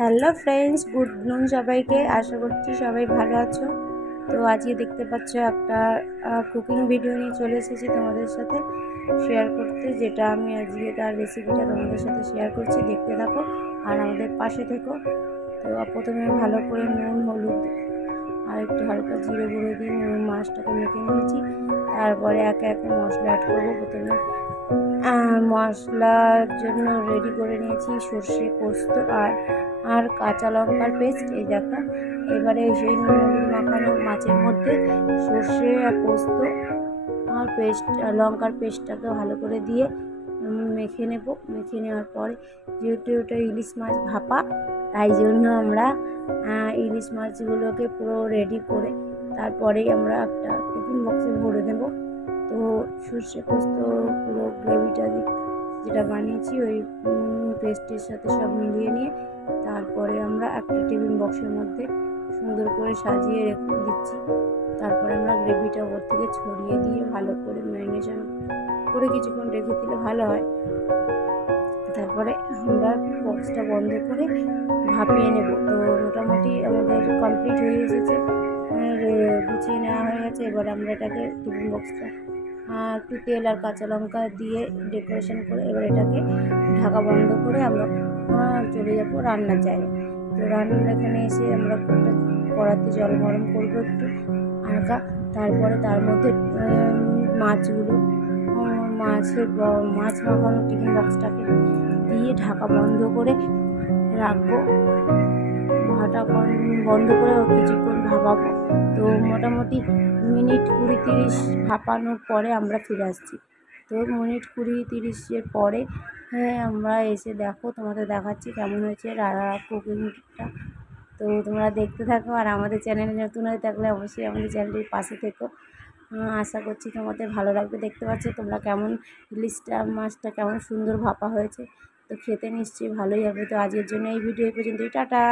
Hello friends, good নুন সবাইকে। আশা করছি সবাই ভালো আছো। তো আজকে দেখতে পাচ্ছ একটা কুকিং ভিডিও নিয়ে চলে এসেছি তোমাদের সাথে শেয়ার করতে, যেটা আমি আজকে তার রেসিপিটা তোমাদের সাথে শেয়ার করছি। দেখতে থাকো আর আমাদের পাশে থেকো। তো প্রথমে ভালো করে নুন, হলুদ আর একটু হালকা জিরে গুঁড়ো দিয়ে মাছটাকে মেখে নিয়েছি। তারপরে একে একে মশলা অ্যাড করবো। প্রথমে মশলার জন্য রেডি করে নিয়েছি সর্ষে, পোস্ত আর কাঁচা লঙ্কার পেস্ট। এই দেখো, এবারে সেই নুন হলুদ মাখানো মাছের মধ্যে সর্ষে আর পোস্ত আর লঙ্কার পেস্টটাকে ভালো করে দিয়ে মেখে নেব। মেখে নেওয়ার পরে যেহেতু ওটা ইলিশ মাছ ভাপা, তাই জন্য আমরা ইলিশ মাছগুলোকে পুরো রেডি করে তারপরেই আমরা একটা টিফিন বক্সে ভরে দেবো। তো সর্ষে পোস্ত পুরো গ্রেভিটা যেটা বানিয়েছি ওই পেস্টের সাথে সব মিলিয়ে নিয়ে তারপরে আমরা একটা টিফিন বক্সের মধ্যে সুন্দর করে সাজিয়ে রেখে দিচ্ছি। তারপরে আমরা গ্রেভিটা ওপর থেকে ছড়িয়ে দিয়ে ভালো করে ম্যারিনেশন করে কিছুক্ষণ রেখে দিলে ভালো হয়। তারপরে আমরা বক্সটা বন্ধ করে ভাপিয়ে নেব। তো মোটামুটি আমাদের কমপ্লিট হয়ে এসেছে, গুছিয়ে নেওয়া হয়ে গেছে। এবার আমরা এটাকে টিফিন বক্সটা একটু তেল আর কাঁচা লঙ্কা দিয়ে ডেকোরেশন করে এবার এটাকে ঢাকা বন্ধ করে আমরা চলে যাবো রান্নার জায়গায়। তো রান্নার এখানে এসে আমরা কড়াতে জল গরম করবো একটু হালকা। তারপরে তার মধ্যে মাছগুলো মাছ মাখানো টিফিন বক্সটাকে দিয়ে ঢাকা বন্ধ করে রাখবো। ঢাকা বন্ধ করে কিছুক্ষণ ভাপাবো। তো মোটামুটি মিনিট 20-30 ভাপানোর পরে আমরা ফিরে আসছি। তো মিনিট 20-30 পরে আমরা এসে দেখো, তোমাদের দেখাচ্ছি কেমন হয়েছে কুকিংটা। তো তোমরা দেখতে থাকো আর আমাদের চ্যানেলে নতুন হয়ে থাকলে অবশ্যই আমাদের চ্যানেলটির পাশে থেকো। আশা করছি তোমাদের ভালো লাগবে। দেখতে পাচ্ছ তোমরা কেমন ইলিশটা মাছটা কেমন সুন্দর ভাপা হয়েছে। তো খেতে নিশ্চয়ই ভালোই হবে। তো আজকের জন্য এই ভিডিও পর্যন্তই। টাটা।